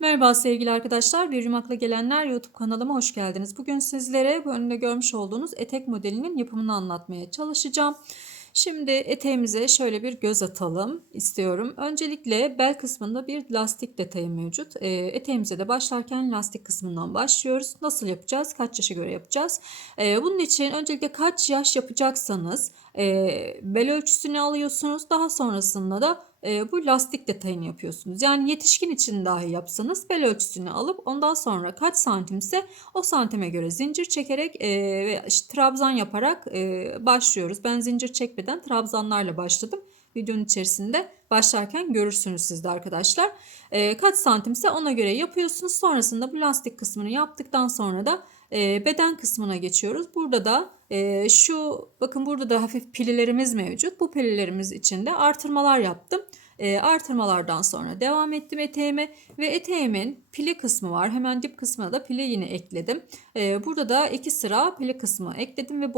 Merhaba sevgili arkadaşlar, Bir Yumak'la Gelenler YouTube kanalıma hoş geldiniz. Bugün sizlere bu önünde görmüş olduğunuz etek modelinin yapımını anlatmaya çalışacağım. Şimdi eteğimize şöyle bir göz atalım istiyorum. Öncelikle bel kısmında bir lastik detayı mevcut. Eteğimize de başlarken lastik kısmından başlıyoruz. Nasıl yapacağız? Kaç yaşa göre yapacağız? Bunun için öncelikle kaç yaş yapacaksanız bel ölçüsünü alıyorsunuz. Daha sonrasında da bu lastik detayını yapıyorsunuz. Yani yetişkin için dahi yapsanız bel ölçüsünü alıp ondan sonra kaç santimse o santime göre zincir çekerek ve işte trabzan yaparak başlıyoruz. Ben zincir çekmeden trabzanlarla başladım. Videonun içerisinde başlarken görürsünüz siz de arkadaşlar. Kaç santimse ona göre yapıyorsunuz. Sonrasında bu lastik kısmını yaptıktan sonra da beden kısmına geçiyoruz. Burada da bakın burada da hafif pililerimiz mevcut. Bu pililerimiz için de artırmalar yaptım. Artırmalardan sonra devam ettim eteğime ve eteğimin pili kısmı var. Hemen dip kısmına da pili yine ekledim. Burada da 2 sıra pili kısmı ekledim ve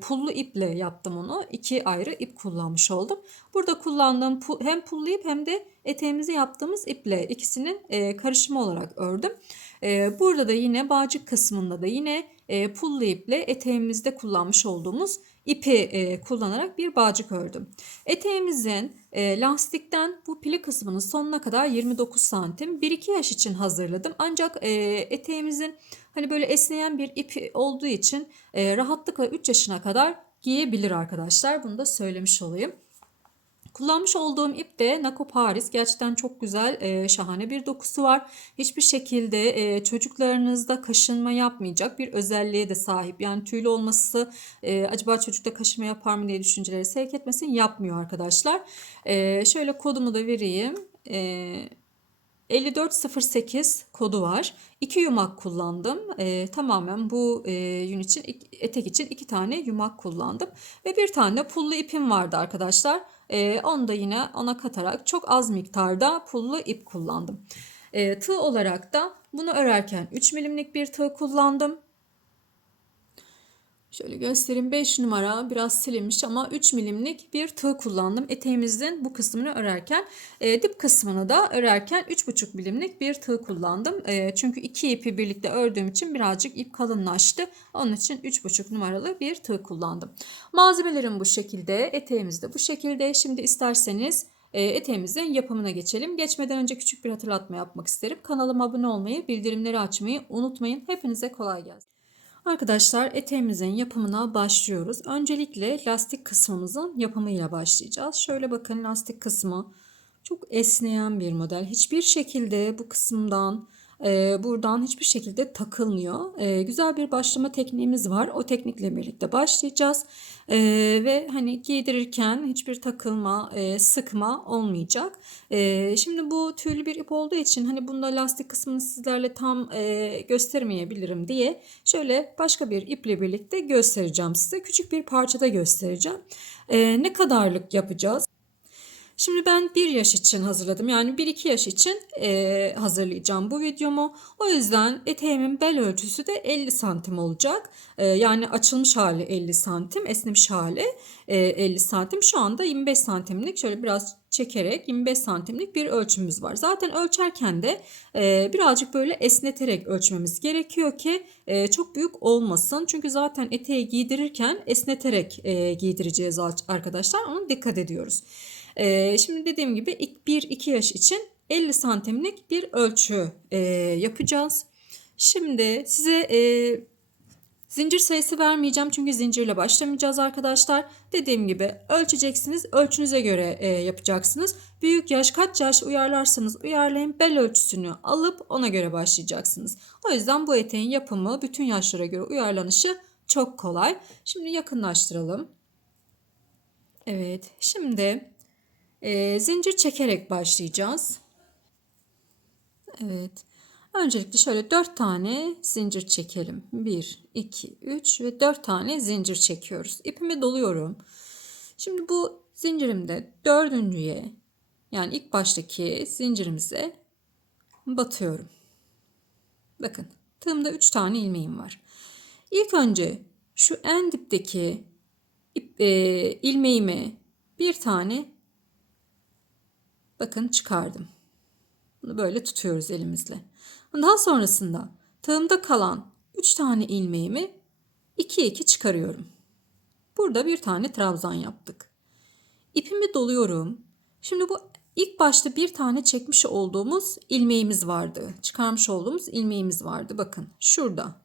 pullu iple yaptım onu. 2 ayrı ip kullanmış oldum. Burada kullandığım hem pullu ip hem de eteğimizi yaptığımız iple ikisinin karışımı olarak ördüm. Burada da yine bağcık kısmında da yine pullu iple eteğimizde kullanmış olduğumuz ipi kullanarak bir bağcık ördüm. Eteğimizin lastikten bu pili kısmının sonuna kadar 29 santim 1-2 yaş için hazırladım. Ancak eteğimizin hani böyle esneyen bir ip olduğu için rahatlıkla 3 yaşına kadar giyebilir arkadaşlar. Bunu da söylemiş olayım. Kullanmış olduğum ip de Nako Paris. Gerçekten çok güzel, şahane bir dokusu var. Hiçbir şekilde çocuklarınızda kaşınma yapmayacak bir özelliğe de sahip. Yani tüylü olması acaba çocukta kaşınma yapar mı diye düşünceleri sevk etmesin, yapmıyor arkadaşlar. Şöyle kodumu da vereyim. 5408 kodu var. 2 yumak kullandım. Tamamen bu yün için, etek için 2 tane yumak kullandım. Ve bir tane pullu ipim vardı arkadaşlar. Onu da yine ona katarak çok az miktarda pullu ip kullandım. Tığ olarak da bunu örerken 3 milimlik bir tığ kullandım. Şöyle göstereyim, 5 numara biraz silinmiş ama 3 milimlik bir tığ kullandım. Eteğimizin bu kısmını örerken dip kısmını da örerken 3,5 milimlik bir tığ kullandım. Çünkü iki ipi birlikte ördüğüm için birazcık ip kalınlaştı. Onun için 3,5 numaralı bir tığ kullandım. Malzemelerim bu şekilde, eteğimiz de bu şekilde. Şimdi isterseniz eteğimizin yapımına geçelim. Geçmeden önce küçük bir hatırlatma yapmak isterim. Kanalıma abone olmayı, bildirimleri açmayı unutmayın. Hepinize kolay gelsin. Arkadaşlar eteğimizin yapımına başlıyoruz. Öncelikle lastik kısmımızın yapımıyla başlayacağız. Şöyle bakın, lastik kısmı çok esneyen bir model. Hiçbir şekilde bu kısımdan buradan hiçbir şekilde takılmıyor. Güzel bir başlama tekniğimiz var. O teknikle birlikte başlayacağız. Ve hani giydirirken hiçbir takılma, sıkma olmayacak. Şimdi bu tüylü bir ip olduğu için hani bunda lastik kısmını sizlerle tam göstermeyebilirim diye şöyle başka bir iple birlikte göstereceğim size. Küçük bir parçada göstereceğim. Ne kadarlık yapacağız? Şimdi ben 1 yaş için hazırladım. Yani 1-2 yaş için hazırlayacağım bu videomu. O yüzden eteğimin bel ölçüsü de 50 santim olacak. Yani açılmış hali 50 santim, esnemiş hali 50 santim. Şu anda 25 santimlik, şöyle biraz çekerek 25 santimlik bir ölçümüz var. Zaten ölçerken de birazcık böyle esneterek ölçmemiz gerekiyor ki çok büyük olmasın. Çünkü zaten eteği giydirirken esneterek giydireceğiz arkadaşlar. Ona dikkat ediyoruz. Şimdi dediğim gibi 1-2 yaş için 50 santimlik bir ölçü yapacağız. Şimdi size zincir sayısı vermeyeceğim çünkü zincirle başlamayacağız arkadaşlar. Dediğim gibi ölçeceksiniz, ölçünüze göre yapacaksınız. Büyük yaş, kaç yaş uyarlarsanız uyarlayın, bel ölçüsünü alıp ona göre başlayacaksınız. O yüzden bu eteğin yapımı bütün yaşlara göre uyarlanışı çok kolay. Şimdi yakınlaştıralım. Evet, şimdi zincir çekerek başlayacağız. Evet. Öncelikle şöyle 4 tane zincir çekelim. 1, 2, 3 ve 4 tane zincir çekiyoruz. İpimi doluyorum. Şimdi bu zincirimde dördüncüye, yani ilk baştaki zincirimize batıyorum. Bakın, tığımda 3 tane ilmeğim var. İlk önce şu en dipteki ilmeğimi bir tane bakın çıkardım. Bunu böyle tutuyoruz elimizle. Daha sonrasında tığımda kalan 3 tane ilmeğimi 2 2 çıkarıyorum. Burada bir tane trabzan yaptık. İpimi doluyorum. Şimdi bu ilk başta bir tane çekmiş olduğumuz ilmeğimiz vardı. Çıkarmış olduğumuz ilmeğimiz vardı. Bakın şurada.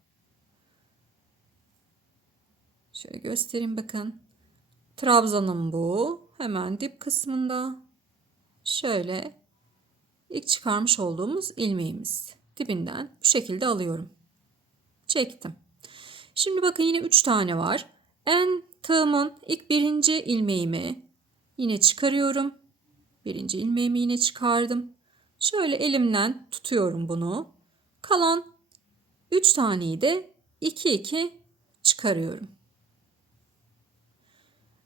Şöyle göstereyim bakın. Trabzanım bu. Hemen dip kısmında. Şöyle ilk çıkarmış olduğumuz ilmeğimiz. Dibinden bu şekilde alıyorum. Çektim. Şimdi bakın yine 3 tane var. Tığımın ilk birinci ilmeğimi yine çıkarıyorum. Birinci ilmeğimi yine çıkardım. Şöyle elimden tutuyorum bunu. Kalan 3 taneyi de 2 2 çıkarıyorum.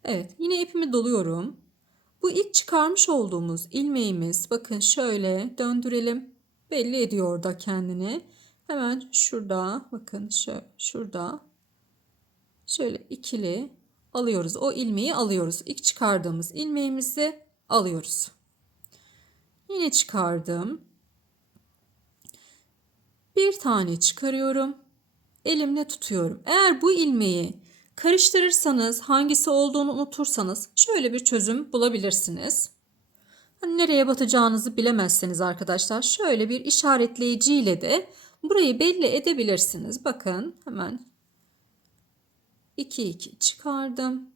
Evet, yine ipimi doluyorum. Bu ilk çıkarmış olduğumuz ilmeğimiz, bakın şöyle döndürelim. Belli ediyor da kendini. Hemen şurada, bakın şurada. Şöyle ikili alıyoruz. O ilmeği alıyoruz. İlk çıkardığımız ilmeğimizi alıyoruz. Yine çıkardım. Bir tane çıkarıyorum. Elimle tutuyorum. Eğer bu ilmeği karıştırırsanız, hangisi olduğunu unutursanız şöyle bir çözüm bulabilirsiniz. Hani nereye batacağınızı bilemezseniz arkadaşlar şöyle bir işaretleyici ile de burayı belli edebilirsiniz. Bakın hemen 2 2 çıkardım.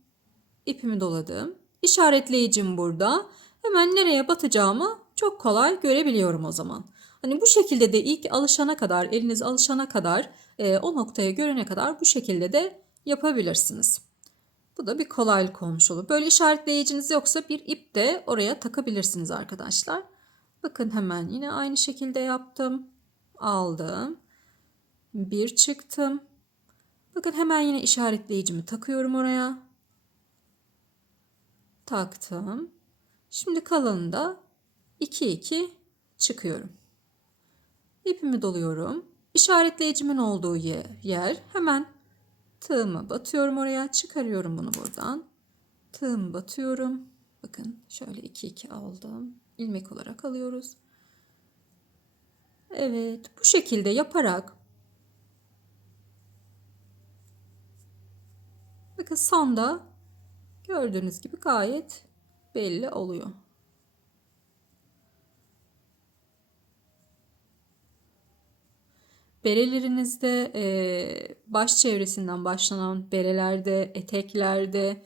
İpimi doladım. İşaretleyicim burada. Hemen nereye batacağımı çok kolay görebiliyorum o zaman. Hani bu şekilde de ilk alışana kadar, eliniz alışana kadar, o noktaya görene kadar bu şekilde de yapabilirsiniz. Bu da bir kolaylık olmuş olur. Böyle işaretleyiciniz yoksa bir ip de oraya takabilirsiniz arkadaşlar. Bakın hemen yine aynı şekilde yaptım. Aldım. Bir çıktım. Bakın hemen yine işaretleyicimi takıyorum oraya. Taktım. Şimdi kalanında 2 2 çıkıyorum. İpimi doluyorum. İşaretleyicimin olduğu yer hemen tığımı batıyorum oraya, çıkarıyorum bunu buradan. Tığımı batıyorum. Bakın şöyle 2 2 aldım. İlmek olarak alıyoruz. Evet, bu şekilde yaparak bakın sonda gördüğünüz gibi gayet belli oluyor. Berelerinizde baş çevresinden başlanan berelerde, eteklerde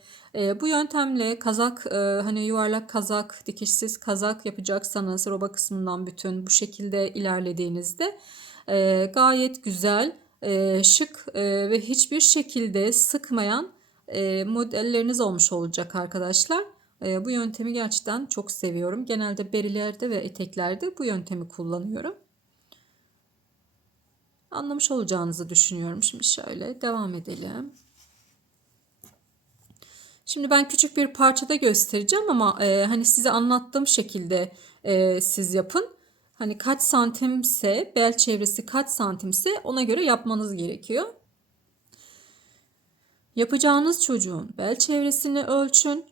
bu yöntemle kazak, hani yuvarlak kazak, dikişsiz kazak yapacaksanız roba kısmından bütün bu şekilde ilerlediğinizde gayet güzel, şık ve hiçbir şekilde sıkmayan modelleriniz olmuş olacak arkadaşlar. Bu yöntemi gerçekten çok seviyorum. Genelde berilerde ve eteklerde bu yöntemi kullanıyorum. Anlamış olacağınızı düşünüyorum. Şimdi şöyle devam edelim. Şimdi ben küçük bir parçada göstereceğim ama hani size anlattığım şekilde siz yapın. Hani kaç santimse, bel çevresi kaç santimse ona göre yapmanız gerekiyor. Yapacağınız çocuğun bel çevresini ölçün.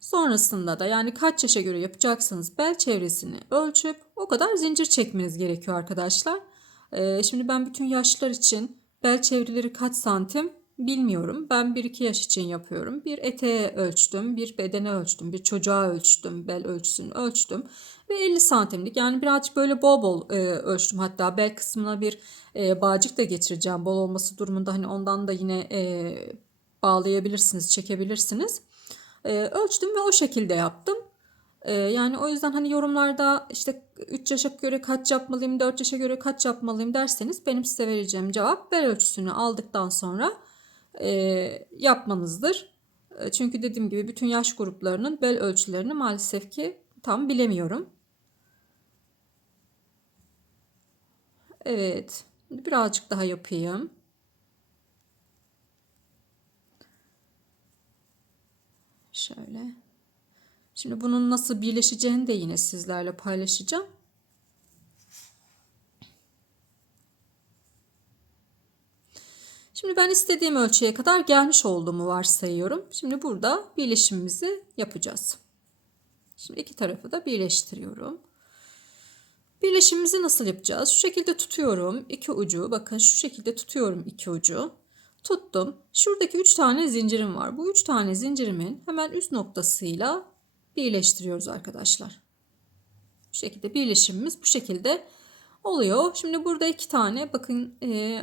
Sonrasında da yani kaç yaşa göre yapacaksınız bel çevresini ölçüp o kadar zincir çekmeniz gerekiyor arkadaşlar. Şimdi ben bütün yaşlar için bel çevreleri kaç santim bilmiyorum. Ben 1-2 yaş için yapıyorum. Bir eteğe ölçtüm, bir bedene ölçtüm, bir çocuğa ölçtüm, bel ölçüsünü ölçtüm. Ve 50 santimlik yani birazcık böyle bol bol ölçtüm. Hatta bel kısmına bir bağcık da geçireceğim. Bol olması durumunda hani ondan da yine bağlayabilirsiniz, çekebilirsiniz. Ölçtüm ve o şekilde yaptım. Yani o yüzden hani yorumlarda işte 3 yaşa göre kaç yapmalıyım, 4 yaşa göre kaç yapmalıyım derseniz benim size vereceğim cevap bel ölçüsünü aldıktan sonra yapmanızdır. Çünkü dediğim gibi bütün yaş gruplarının bel ölçülerini maalesef ki tam bilemiyorum. Evet, birazcık daha yapayım. Şöyle. Şimdi bunun nasıl birleşeceğini de yine sizlerle paylaşacağım. Şimdi ben istediğim ölçüye kadar gelmiş olduğumu varsayıyorum. Şimdi burada birleşimimizi yapacağız. Şimdi iki tarafı da birleştiriyorum. Birleşimimizi nasıl yapacağız? Şu şekilde tutuyorum iki ucu. Bakın şu şekilde tutuyorum iki ucu. Tuttum. Şuradaki 3 tane zincirim var. Bu 3 tane zincirimin hemen üst noktasıyla birleştiriyoruz arkadaşlar. Bu şekilde birleşimimiz bu şekilde oluyor. Şimdi burada 2 tane bakın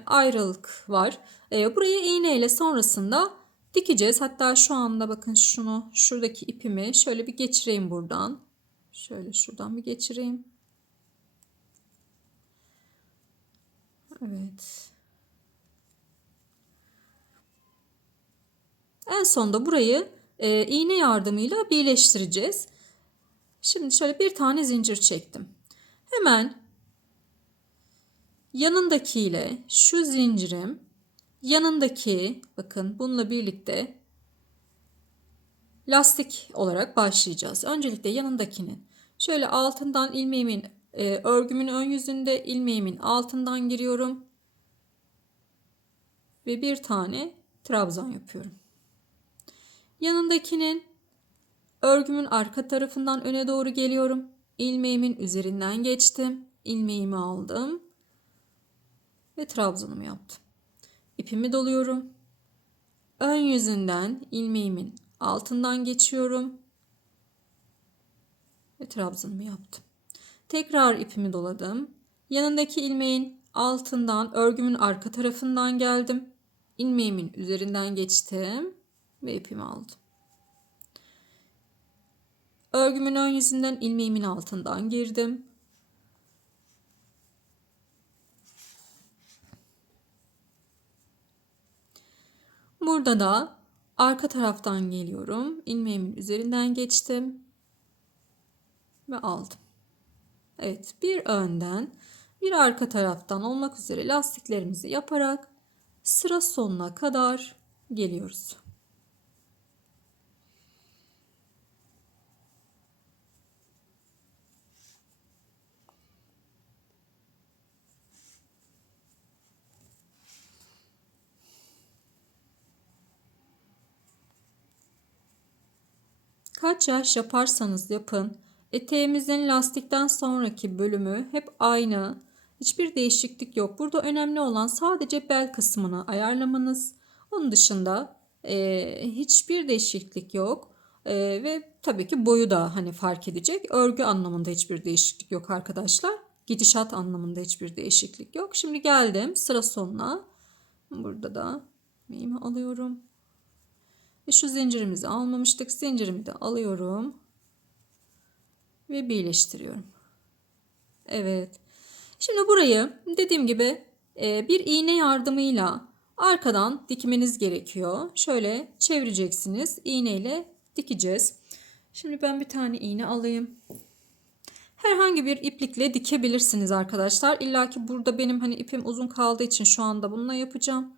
ayrılık var. Burayı iğne ile sonrasında dikeceğiz. Hatta şu anda bakın şuradaki ipimi şöyle bir geçireyim buradan. Şöyle şuradan bir geçireyim. Evet. En sonda burayı iğne yardımıyla birleştireceğiz. Şimdi şöyle bir tane zincir çektim. Hemen yanındakiyle şu zincirim yanındaki bakın bununla birlikte lastik olarak başlayacağız. Öncelikle yanındakinin şöyle altından ilmeğimin örgümün ön yüzünde ilmeğimin altından giriyorum ve bir tane trabzan yapıyorum. Yanındakinin örgümün arka tarafından öne doğru geliyorum. İlmeğimin üzerinden geçtim. İlmeğimi aldım ve trabzanımı yaptım. İpimi doluyorum. Ön yüzünden ilmeğimin altından geçiyorum ve trabzanımı yaptım. Tekrar ipimi doladım. Yanındaki ilmeğin altından örgümün arka tarafından geldim. İlmeğimin üzerinden geçtim ve ipimi aldım. Örgümün ön yüzünden ilmeğimin altından girdim. Burada da arka taraftan geliyorum. İlmeğimin üzerinden geçtim ve aldım. Evet, bir önden bir arka taraftan olmak üzere lastiklerimizi yaparak sıra sonuna kadar geliyoruz. Kaç yaş yaparsanız yapın, eteğimizin lastikten sonraki bölümü hep aynı. Hiçbir değişiklik yok. Burada önemli olan sadece bel kısmını ayarlamanız. Onun dışında hiçbir değişiklik yok. Ve tabii ki boyu da hani fark edecek. Örgü anlamında hiçbir değişiklik yok arkadaşlar. Gidişat anlamında hiçbir değişiklik yok. Şimdi geldim sıra sonuna. Burada da ilmeğimi alıyorum. Ve şu zincirimizi almamıştık. Zincirimi de alıyorum. Ve birleştiriyorum. Evet. Şimdi burayı dediğim gibi bir iğne yardımıyla arkadan dikmeniz gerekiyor. Şöyle çevireceksiniz. İğne ile dikeceğiz. Şimdi ben bir tane iğne alayım. Herhangi bir iplikle dikebilirsiniz arkadaşlar. İlla ki burada benim hani ipim uzun kaldığı için şu anda bununla yapacağım.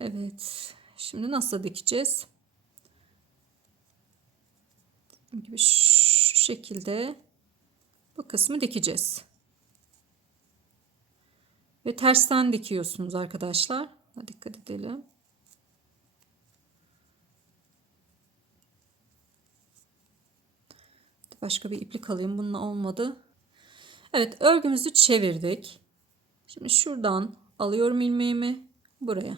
Evet. Şimdi nasıl dikeceğiz? Gibi şu şekilde bu kısmı dikeceğiz. Ve tersten dikiyorsunuz arkadaşlar. Dikkat edelim. Başka bir iplik alayım. Bununla olmadı. Evet, örgümüzü çevirdik. Şimdi şuradan alıyorum ilmeğimi buraya.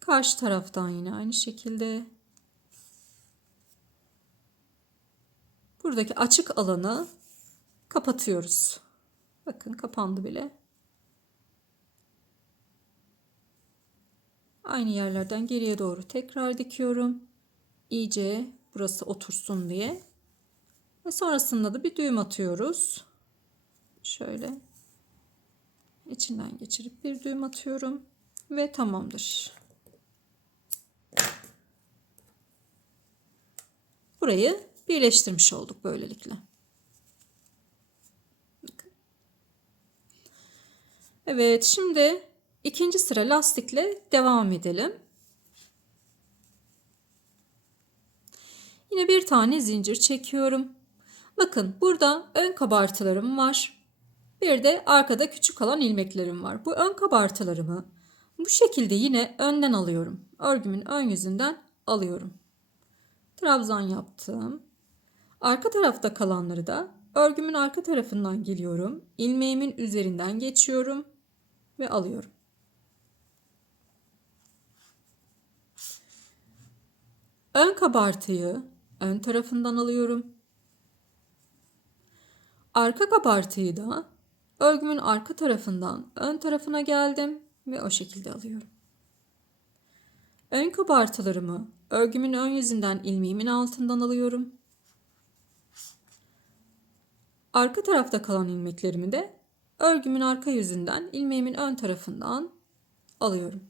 Karşı taraftan yine aynı şekilde. Buradaki açık alanı kapatıyoruz. Bakın kapandı bile. Aynı yerlerden geriye doğru tekrar dikiyorum. İyice burası otursun diye. Ve sonrasında da bir düğüm atıyoruz. Şöyle içinden geçirip bir düğüm atıyorum ve tamamdır. Burayı birleştirmiş olduk böylelikle. Evet, şimdi ikinci sıra lastikle devam edelim. Yine bir tane zincir çekiyorum. Bakın burada ön kabartılarım var. Bir de arkada küçük kalan ilmeklerim var. Bu ön kabartılarımı bu şekilde yine önden alıyorum. Örgümün ön yüzünden alıyorum. Trabzan yaptım. Arka tarafta kalanları da örgümün arka tarafından geliyorum. İlmeğimin üzerinden geçiyorum ve alıyorum. Ön kabartıyı ön tarafından alıyorum. Arka kabartıyı da örgümün arka tarafından ön tarafına geldim ve o şekilde alıyorum. Ön kabartılarımı örgümün ön yüzünden ilmeğimin altından alıyorum. Arka tarafta kalan ilmeklerimi de örgümün arka yüzünden ilmeğimin ön tarafından alıyorum.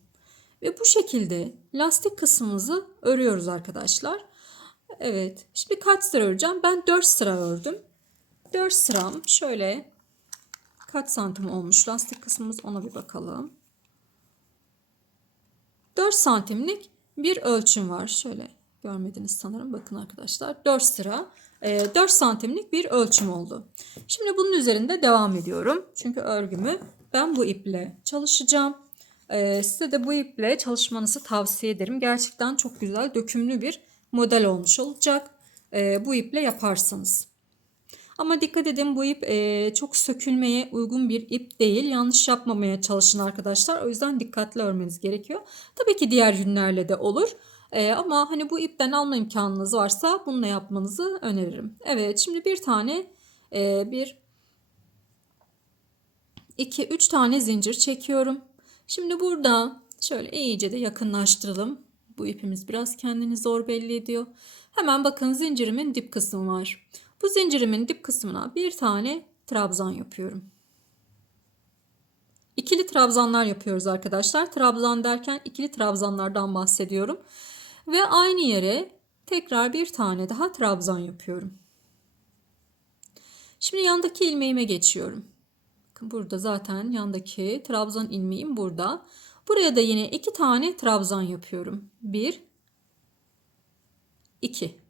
Ve bu şekilde lastik kısmımızı örüyoruz arkadaşlar. Evet, şimdi kaç sıra öreceğim? Ben 4 sıra ördüm. 4 sıram şöyle kaç santim olmuş lastik kısmımız, ona bir bakalım. 4 santimlik bir ölçüm var. Şöyle görmediniz sanırım. Bakın arkadaşlar 4 sıra 4 santimlik bir ölçüm oldu. Şimdi bunun üzerinde devam ediyorum. Çünkü örgümü ben bu iple çalışacağım. Size de bu iple çalışmanızı tavsiye ederim. Gerçekten çok güzel dökümlü bir model olmuş olacak. Bu iple yaparsanız. Ama dikkat edin, bu ip çok sökülmeye uygun bir ip değil. Yanlış yapmamaya çalışın arkadaşlar. O yüzden dikkatli örmeniz gerekiyor. Tabii ki diğer yünlerle de olur. Ama hani bu ipten alma imkanınız varsa bununla yapmanızı öneririm. Evet, şimdi bir tane 2, 3 tane zincir çekiyorum. Şimdi burada şöyle iyice de yakınlaştıralım. Bu ipimiz biraz kendini zor belli ediyor. Hemen bakın, zincirimin dip kısmı var. Bu zincirimin dip kısmına bir tane trabzan yapıyorum. İkili trabzanlar yapıyoruz arkadaşlar. Trabzan derken ikili trabzanlardan bahsediyorum. Ve aynı yere tekrar bir tane daha trabzan yapıyorum. Şimdi yandaki ilmeğime geçiyorum. Burada zaten yandaki trabzan ilmeğim burada. Buraya da yine 2 tane trabzan yapıyorum. 1, 2.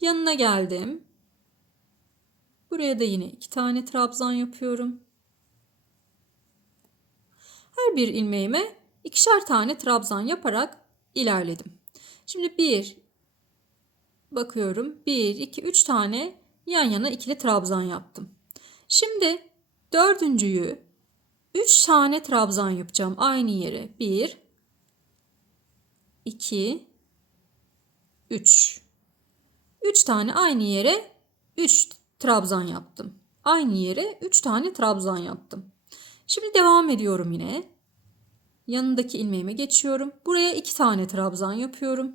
Yanına geldim. Buraya da yine 2 tane trabzan yapıyorum. Her bir ilmeğime ikişer tane trabzan yaparak ilerledim. Şimdi bakıyorum. 1, 2, 3 tane yan yana ikili trabzan yaptım. Şimdi dördüncüyü 3 tane trabzan yapacağım aynı yere. 1, 2, 3. 3 tane aynı yere 3 trabzan yaptım. Aynı yere 3 tane trabzan yaptım. Şimdi devam ediyorum yine. Yanındaki ilmeğime geçiyorum. Buraya 2 tane trabzan yapıyorum.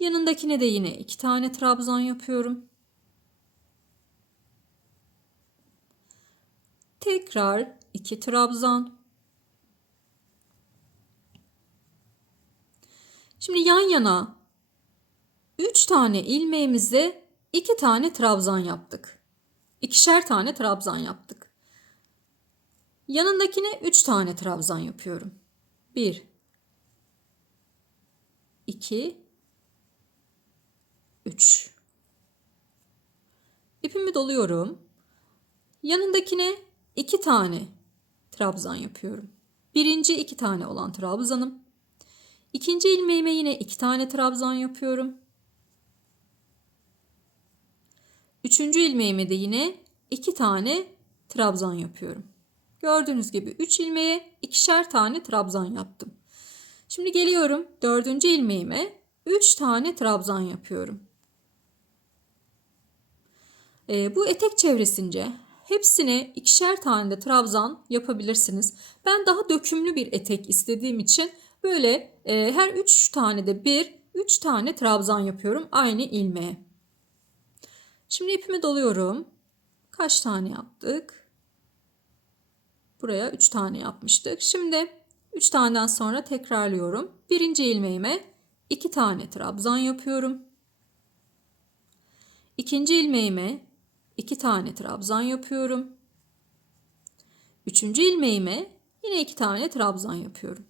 Yanındakine de yine 2 tane trabzan yapıyorum. Tekrar 2 trabzan. Şimdi yan yana 3 tane ilmeğimize 2 tane trabzan yaptık. İkişer tane trabzan yaptık. Yanındakine 3 tane trabzan yapıyorum. 1, 2, 3. İpimi doluyorum. Yanındakine 2 tane trabzan yapıyorum. Birinci 2 tane olan trabzanım. İkinci ilmeğime yine 2 tane trabzan yapıyorum. Üçüncü ilmeğime de yine 2 tane trabzan yapıyorum. Gördüğünüz gibi 3 ilmeğe ikişer tane trabzan yaptım. Şimdi geliyorum 4. ilmeğime 3 tane trabzan yapıyorum. Bu etek çevresince hepsine ikişer tane de trabzan yapabilirsiniz. Ben daha dökümlü bir etek istediğim için böyle her 3 tane de 3 tane trabzan yapıyorum aynı ilmeğe. Şimdi ipimi doluyorum. Kaç tane yaptık? Buraya 3 tane yapmıştık. Şimdi 3 taneden sonra tekrarlıyorum. Birinci ilmeğime 2 tane trabzan yapıyorum. İkinci ilmeğime 2 tane trabzan yapıyorum. Üçüncü ilmeğime yine 2 tane trabzan yapıyorum.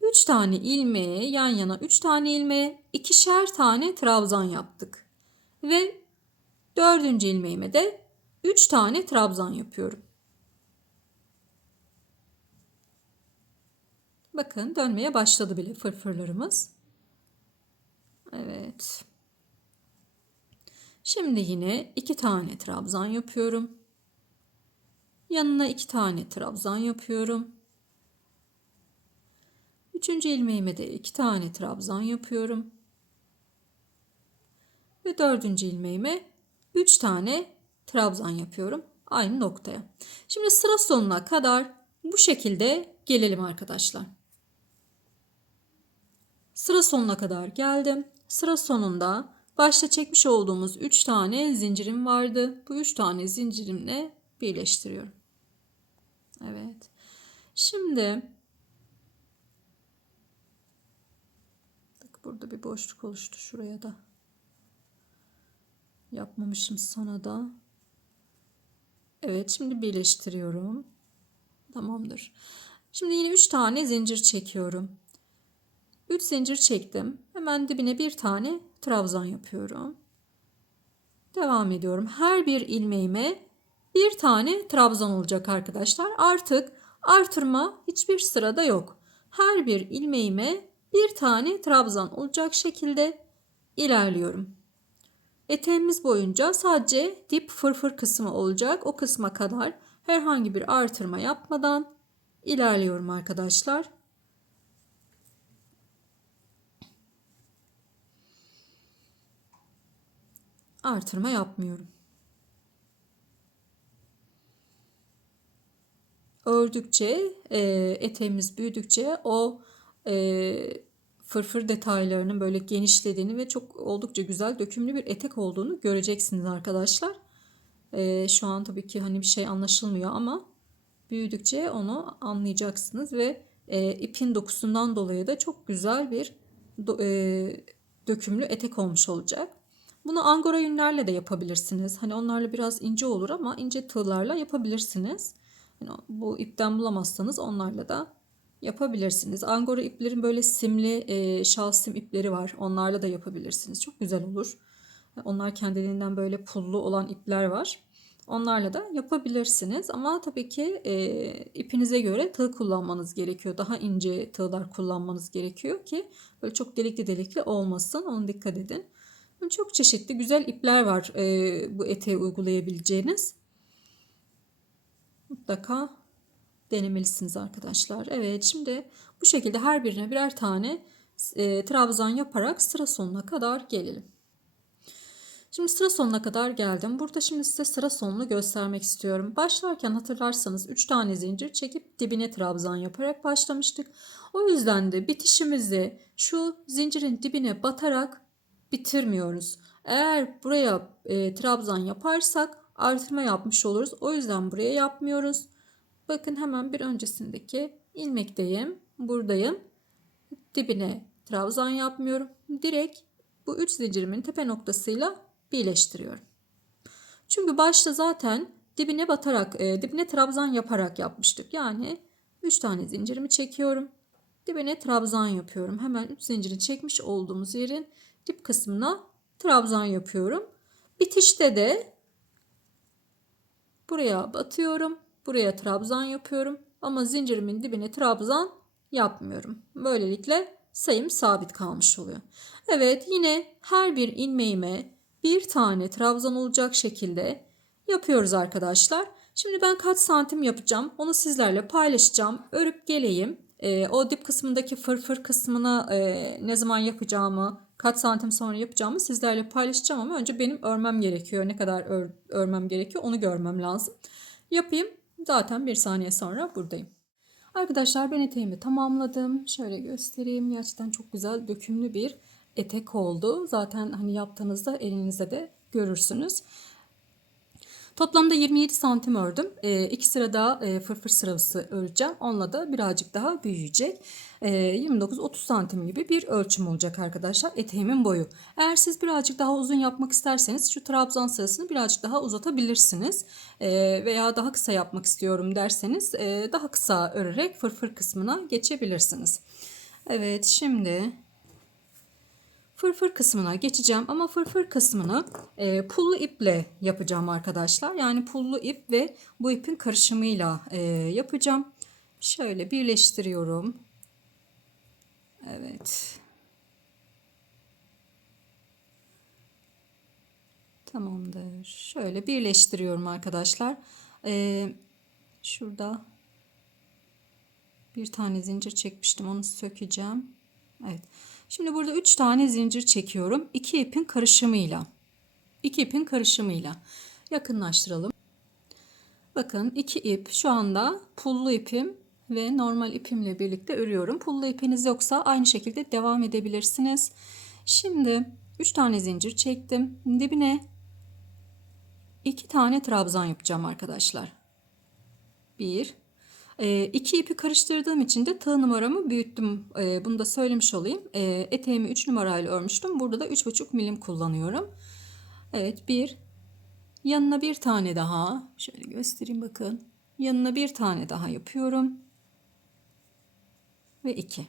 3 tane ilmeğe yan yana 3 tane ilmeğe ikişer tane trabzan yaptık. Ve 4. ilmeğime de 3 tane trabzan yapıyorum. Bakın dönmeye başladı bile fırfırlarımız. Evet. Şimdi yine 2 tane trabzan yapıyorum. Yanına 2 tane trabzan yapıyorum. Üçüncü ilmeğime de 2 tane trabzan yapıyorum. Ve dördüncü ilmeğime 3 tane trabzan yapıyorum aynı noktaya. Şimdi sıra sonuna kadar bu şekilde gelelim arkadaşlar. Sıra sonuna kadar geldim. Sıra sonunda başta çekmiş olduğumuz 3 tane zincirim vardı. Bu 3 tane zincirimle birleştiriyorum. Evet. Şimdi burada bir boşluk oluştu, şuraya da yapmamışım sona da. Evet, şimdi birleştiriyorum. Tamamdır. Şimdi yine 3 tane zincir çekiyorum. 3 zincir çektim. Hemen dibine bir tane trabzan yapıyorum. Devam ediyorum. Her bir ilmeğime bir tane trabzan olacak arkadaşlar. Artık artırma hiçbir sırada yok. Her bir ilmeğime bir tane trabzan olacak şekilde ilerliyorum. Eteğimiz boyunca sadece dip fırfır kısmı olacak. O kısma kadar herhangi bir artırma yapmadan ilerliyorum arkadaşlar. Artırma yapmıyorum. Ördükçe, eteğimiz büyüdükçe o fırfır detaylarının böyle genişlediğini ve çok oldukça güzel dökümlü bir etek olduğunu göreceksiniz arkadaşlar. Şu an tabii ki hani bir şey anlaşılmıyor ama büyüdükçe onu anlayacaksınız ve ipin dokusundan dolayı da çok güzel bir dökümlü etek olmuş olacak. Bunu angora yünlerle de yapabilirsiniz. Hani onlarla biraz ince olur ama ince tığlarla yapabilirsiniz. Yani bu ipten bulamazsanız onlarla da yapabilirsiniz. Angora iplerin böyle simli şal sim ipleri var. Onlarla da yapabilirsiniz. Çok güzel olur. Onlar kendiliğinden böyle pullu olan ipler var. Onlarla da yapabilirsiniz ama tabii ki ipinize göre tığ kullanmanız gerekiyor. Daha ince tığlar kullanmanız gerekiyor ki böyle çok delikli delikli olmasın. Ona dikkat edin. Çok çeşitli güzel ipler var bu eteğe uygulayabileceğiniz. Mutlaka denemelisiniz arkadaşlar. Evet, şimdi bu şekilde her birine birer tane trabzan yaparak sıra sonuna kadar gelelim. Şimdi sıra sonuna kadar geldim. Burada şimdi size sıra sonunu göstermek istiyorum. Başlarken hatırlarsanız 3 tane zincir çekip dibine trabzan yaparak başlamıştık. O yüzden de bitişimizi şu zincirin dibine batarak bitirmiyoruz. Eğer buraya trabzan yaparsak artırma yapmış oluruz. O yüzden buraya yapmıyoruz. Bakın hemen bir öncesindeki ilmekteyim. Buradayım. Dibine trabzan yapmıyorum. Direkt bu 3 zincirimin tepe noktasıyla birleştiriyorum. Çünkü başta zaten dibine batarak, dibine trabzan yaparak yapmıştık. Yani 3 tane zincirimi çekiyorum. Dibine trabzan yapıyorum. Hemen 3 zinciri çekmiş olduğumuz yerin dip kısmına trabzan yapıyorum. Bitişte de buraya batıyorum. Buraya trabzan yapıyorum. Ama zincirimin dibine trabzan yapmıyorum. Böylelikle sayım sabit kalmış oluyor. Evet, yine her bir ilmeğime bir tane trabzan olacak şekilde yapıyoruz arkadaşlar. Şimdi ben kaç santim yapacağım onu sizlerle paylaşacağım. Örüp geleyim. O dip kısmındaki fırfır kısmını ne zaman yapacağımı, kaç santim sonra yapacağımı sizlerle paylaşacağım ama önce benim örmem gerekiyor. Ne kadar örmem gerekiyor onu görmem lazım. Yapayım. Zaten bir saniye sonra buradayım. Arkadaşlar ben eteğimi tamamladım. Şöyle göstereyim. Gerçekten çok güzel dökümlü bir etek oldu. Zaten hani yaptığınızda elinizde de görürsünüz. Toplamda 27 santim ördüm. 2 sıra daha fırfır sırası öreceğim. Onunla da birazcık daha büyüyecek. 29-30 santim gibi bir ölçüm olacak arkadaşlar eteğimin boyu. Eğer siz birazcık daha uzun yapmak isterseniz şu trabzan sırasını birazcık daha uzatabilirsiniz. Veya daha kısa yapmak istiyorum derseniz daha kısa örerek fırfır kısmına geçebilirsiniz. Evet, şimdi fırfır kısmına geçeceğim ama fırfır kısmını pullu iple yapacağım arkadaşlar. Yani pullu ip ve bu ipin karışımıyla yapacağım. Şöyle birleştiriyorum. Evet. Tamamdır. Şöyle birleştiriyorum arkadaşlar. Şurada bir tane zincir çekmiştim. Onu sökeceğim. Evet. Şimdi burada 3 tane zincir çekiyorum. 2 ipin karışımıyla. 2 ipin karışımıyla. Yakınlaştıralım. Bakın 2 ip şu anda pullu ipim ve normal ipimle birlikte örüyorum. Pullu ipiniz yoksa aynı şekilde devam edebilirsiniz. Şimdi 3 tane zincir çektim. Dibine 2 tane trabzan yapacağım arkadaşlar. 1 2 ipi karıştırdığım için de tığ numaramı büyüttüm. Bunu da söylemiş olayım. Eteğimi 3 numarayla örmüştüm. Burada da 3,5 milim kullanıyorum. Evet, bir yanına bir tane daha. Şöyle göstereyim bakın. Yanına bir tane daha yapıyorum. Ve 2.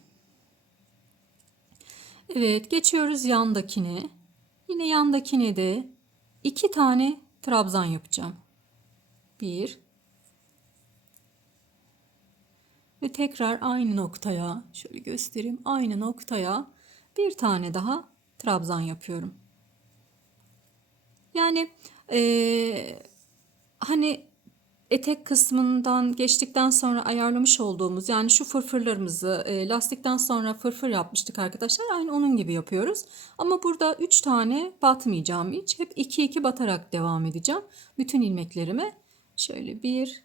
Evet, geçiyoruz yandakine. Yine yandakine de 2 tane trabzan yapacağım. 1 ve tekrar aynı noktaya, şöyle göstereyim, aynı noktaya bir tane daha trabzan yapıyorum. Yani hani etek kısmından geçtikten sonra ayarlamış olduğumuz, yani şu fırfırlarımızı lastikten sonra fırfır yapmıştık arkadaşlar. Aynı onun gibi yapıyoruz. Ama burada 3 tane batmayacağım hiç. Hep 2 2 batarak devam edeceğim. Bütün ilmeklerime şöyle bir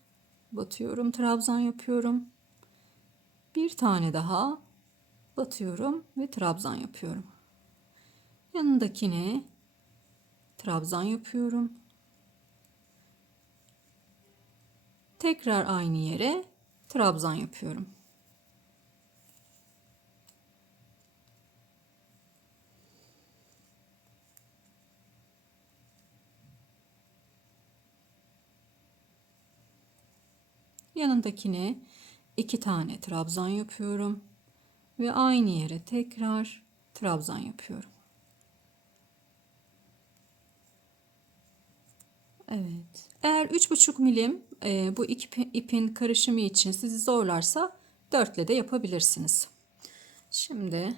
batıyorum, trabzan yapıyorum. Bir tane daha batıyorum ve trabzan yapıyorum. Yanındakine trabzan yapıyorum. Tekrar aynı yere trabzan yapıyorum. Yanındakine 2 tane trabzan yapıyorum ve aynı yere tekrar trabzan yapıyorum. Evet. Eğer 3,5 milim bu ipin karışımı için sizi zorlarsa 4 ile de yapabilirsiniz. Şimdi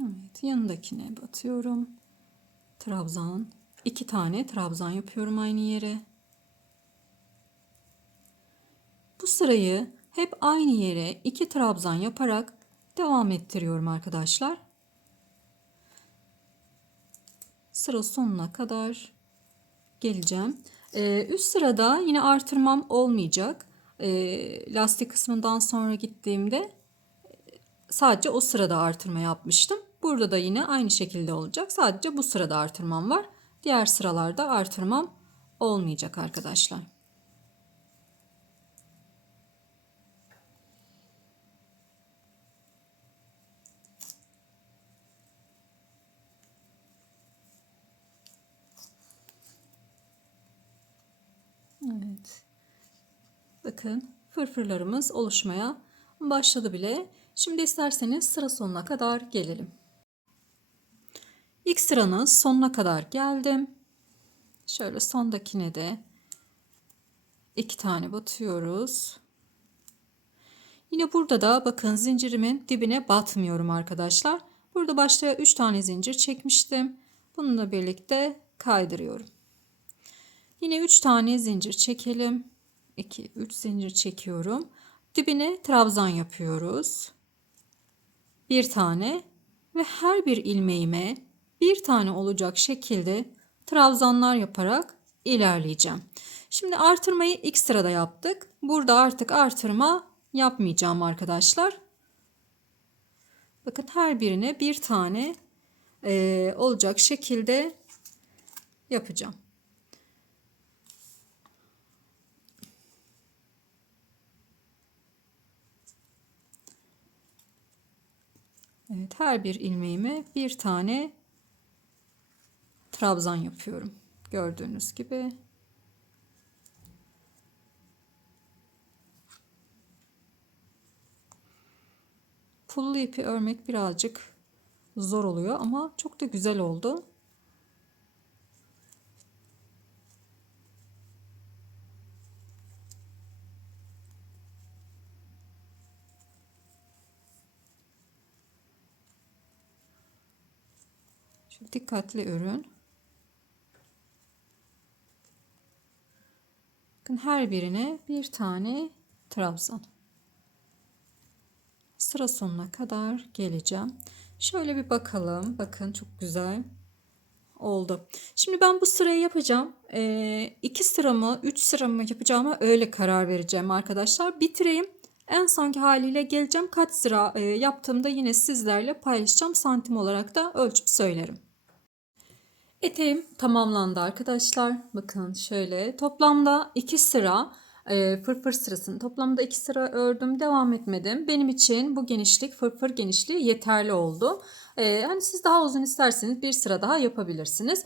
evet, yanındakine batıyorum. Trabzan. 2 tane trabzan yapıyorum aynı yere. Bu sırayı hep aynı yere 2 trabzan yaparak devam ettiriyorum arkadaşlar. Sıra sonuna kadar geleceğim. Üst sırada yine artırmam olmayacak. Lastik kısmından sonra gittiğimde sadece o sırada artırma yapmıştım. Burada da yine aynı şekilde olacak. Sadece bu sırada artırmam var. Diğer sıralarda artırmam olmayacak arkadaşlar. Evet. Bakın fırfırlarımız oluşmaya başladı bile. Şimdi isterseniz sıra sonuna kadar gelelim. İlk sıranın sonuna kadar geldim. Şöyle sondakine de 2 tane batıyoruz. Yine burada da bakın zincirimin dibine batmıyorum arkadaşlar. Burada başta 3 tane zincir çekmiştim. Bununla birlikte kaydırıyorum. Yine 3 tane zincir çekelim. 2 3 zincir çekiyorum. Dibine trabzan yapıyoruz. Bir tane ve her bir ilmeğime bir tane olacak şekilde trabzanlar yaparak ilerleyeceğim. Şimdi artırmayı ilk sırada yaptık. Burada artık artırma yapmayacağım arkadaşlar. Bakın her birine bir tane olacak şekilde yapacağım. Evet, her bir ilmeğime bir tane trabzan yapıyorum. Gördüğünüz gibi. Pullu ipi örmek birazcık zor oluyor ama çok da güzel oldu. Şu dikkatli örün. Bakın her birine bir tane trabzan. Sıra sonuna kadar geleceğim. Şöyle bir bakalım. Bakın çok güzel oldu. Şimdi ben bu sırayı yapacağım. 2 sıra mı 3 sıra mı yapacağıma öyle karar vereceğim arkadaşlar. Bitireyim. En sonki haliyle geleceğim. Kaç sıra yaptığımda yine sizlerle paylaşacağım. Santim olarak da ölçüp söylerim. Eteğim tamamlandı arkadaşlar. Bakın şöyle toplamda 2 sıra fırfır sırasını toplamda 2 sıra ördüm. Devam etmedim. Benim için bu genişlik fırfır genişliği yeterli oldu. Hani siz daha uzun isterseniz bir sıra daha yapabilirsiniz.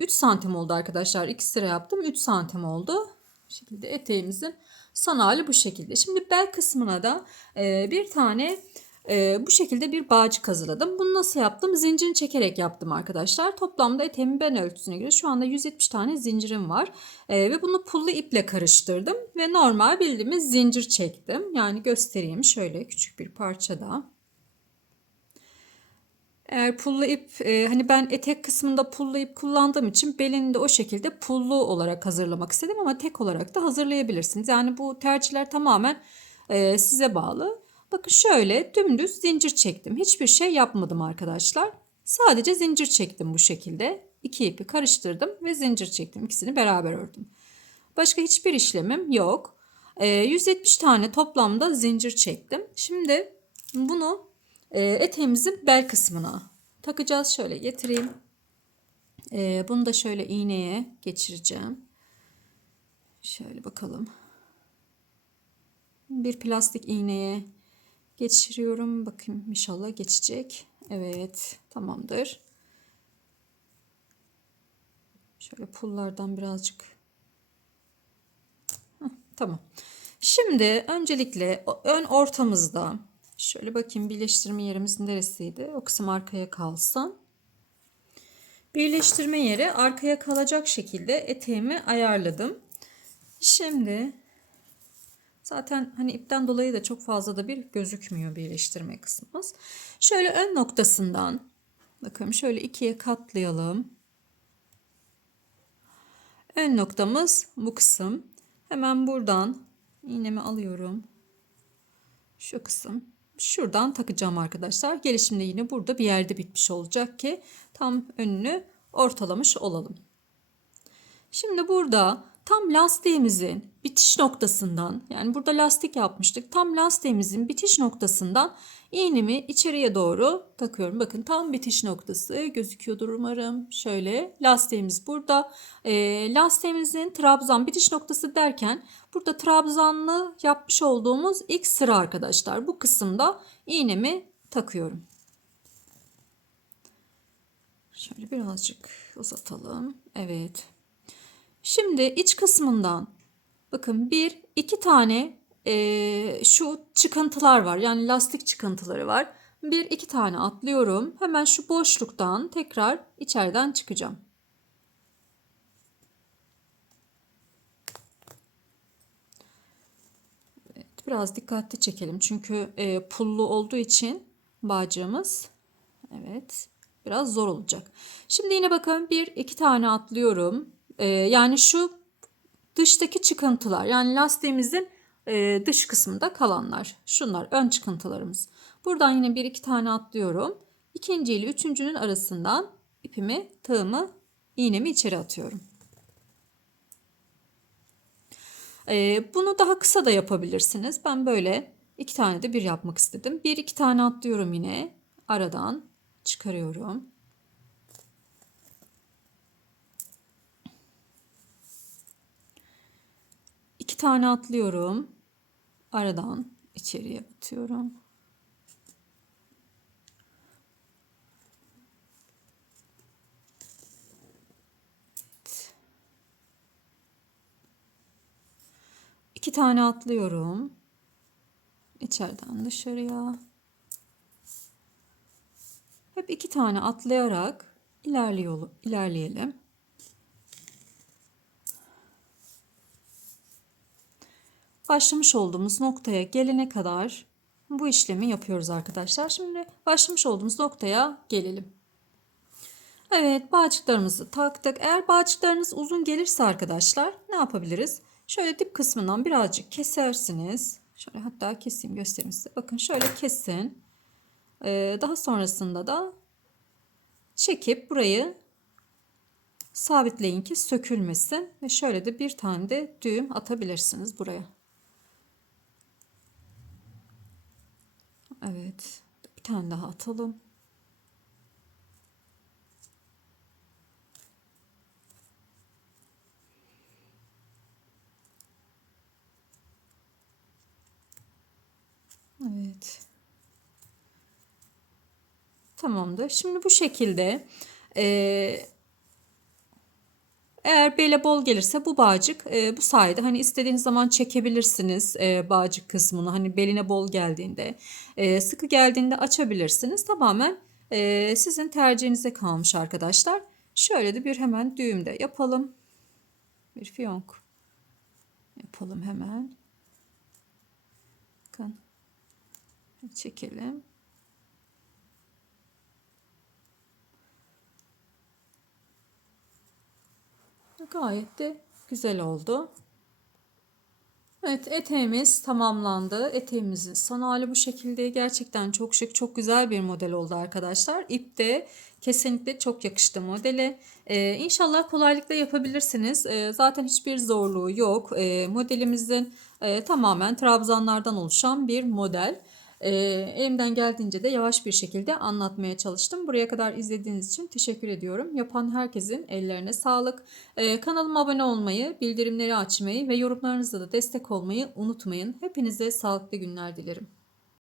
3 santim oldu arkadaşlar. 2 sıra yaptım. 3 santim oldu. Bu şekilde eteğimizin son hali bu şekilde. Şimdi bel kısmına da bir tane bu şekilde bir bağcık hazırladım. Bunu nasıl yaptım? Zincirini çekerek yaptım arkadaşlar. Toplamda eteğimin ben ölçüsüne göre şu anda 170 tane zincirim var. Ve bunu pullu iple karıştırdım. Ve normal bildiğimiz zincir çektim. Yani göstereyim şöyle küçük bir parça daha. Eğer pullu ip hani ben etek kısmında pullu ip kullandığım için belini de o şekilde pullu olarak hazırlamak istedim ama tek olarak da hazırlayabilirsiniz. Yani bu tercihler tamamen size bağlı. Bakın şöyle dümdüz zincir çektim. Hiçbir şey yapmadım arkadaşlar. Sadece zincir çektim bu şekilde. İki ipi karıştırdım ve zincir çektim. İkisini beraber ördüm. Başka hiçbir işlemim yok. 170 tane toplamda zincir çektim. Şimdi bunu eteğimizin bel kısmına takacağız. Şöyle getireyim. Bunu da şöyle iğneye geçireceğim. Şöyle bakalım. Bir plastik iğneye geçiriyorum. Bakayım inşallah geçecek. Evet, tamamdır. Şöyle pullardan birazcık. Tamam. Şimdi öncelikle ön ortamızda şöyle bakayım birleştirme yerimiz neresiydi? O kısım arkaya kalsın. Birleştirme yeri arkaya kalacak şekilde eteğimi ayarladım. Şimdi zaten hani ipten dolayı da çok fazla da bir gözükmüyor birleştirme kısmımız. Şöyle ön noktasından bakın şöyle ikiye katlayalım. Ön noktamız bu kısım. Hemen buradan iğnemi alıyorum. Şu kısım. Şuradan takacağım arkadaşlar. Gelişimde yine burada bir yerde bitmiş olacak ki tam önünü ortalamış olalım. Şimdi burada tam lastiğimizin bitiş noktasından yani burada lastik yapmıştık. Tam lastiğimizin bitiş noktasından iğnemi içeriye doğru takıyorum. Bakın tam bitiş noktası gözüküyordur umarım. Şöyle lastiğimiz burada. Lastiğimizin trabzan bitiş noktası derken burada trabzanlı yapmış olduğumuz ilk sıra arkadaşlar. Bu kısımda iğnemi takıyorum. Şöyle birazcık uzatalım. Evet. Şimdi iç kısmından bakın bir iki tane şu çıkıntılar var. Yani lastik çıkıntıları var. Bir iki tane atlıyorum. Hemen şu boşluktan tekrar içeriden çıkacağım. Evet, biraz dikkatli çekelim. Çünkü pullu olduğu için bağcığımız evet biraz zor olacak. Şimdi yine bakın bir iki tane atlıyorum. Yani şu dıştaki çıkıntılar yani lastiğimizin dış kısmında kalanlar. Şunlar ön çıkıntılarımız. Buradan yine bir iki tane atlıyorum. İkinci ile üçüncünün arasından ipimi, tığımı, iğnemi içeri atıyorum. Bunu daha kısa da yapabilirsiniz. Ben böyle iki tane de bir yapmak istedim. Bir iki tane atlıyorum yine. Aradan çıkarıyorum. İki tane atlıyorum. Aradan içeriye atıyorum. Evet. İki tane atlıyorum. İçeriden dışarıya. Hep iki tane atlayarak ilerleyelim. Başlamış olduğumuz noktaya gelene kadar bu işlemi yapıyoruz arkadaşlar. Şimdi başlamış olduğumuz noktaya gelelim. Evet, bağcıklarımızı taktık. Eğer bağcıklarınız uzun gelirse arkadaşlar ne yapabiliriz? Şöyle dip kısmından birazcık kesersiniz. Şöyle hatta keseyim göstereyim size. Bakın şöyle kesin. Daha sonrasında da çekip burayı sabitleyin ki sökülmesin. Ve şöyle de bir tane de düğüm atabilirsiniz buraya. Evet. Bir tane daha atalım. Evet. Tamamdır. Şimdi bu şekilde eğer bele bol gelirse bu bağcık bu sayede hani istediğiniz zaman çekebilirsiniz bağcık kısmını. Hani beline bol geldiğinde sıkı geldiğinde açabilirsiniz. Tamamen sizin tercihinize kalmış arkadaşlar. Şöyle de bir hemen düğüm de yapalım. Bir fiyonk yapalım hemen. Bakın çekelim. Gayet de güzel oldu. Evet, eteğimiz tamamlandı. Eteğimizin son hali bu şekilde. Gerçekten çok şık, çok güzel bir model oldu arkadaşlar. İp de kesinlikle çok yakıştı modele. İnşallah kolaylıkla yapabilirsiniz. Zaten hiçbir zorluğu yok. Modelimizin tamamen trabzanlardan oluşan bir model. Elimden geldiğince de yavaş bir şekilde anlatmaya çalıştım. Buraya kadar izlediğiniz için teşekkür ediyorum. Yapan herkesin ellerine sağlık. Kanalıma abone olmayı, bildirimleri açmayı ve yorumlarınızla da destek olmayı unutmayın. Hepinize sağlıklı günler dilerim.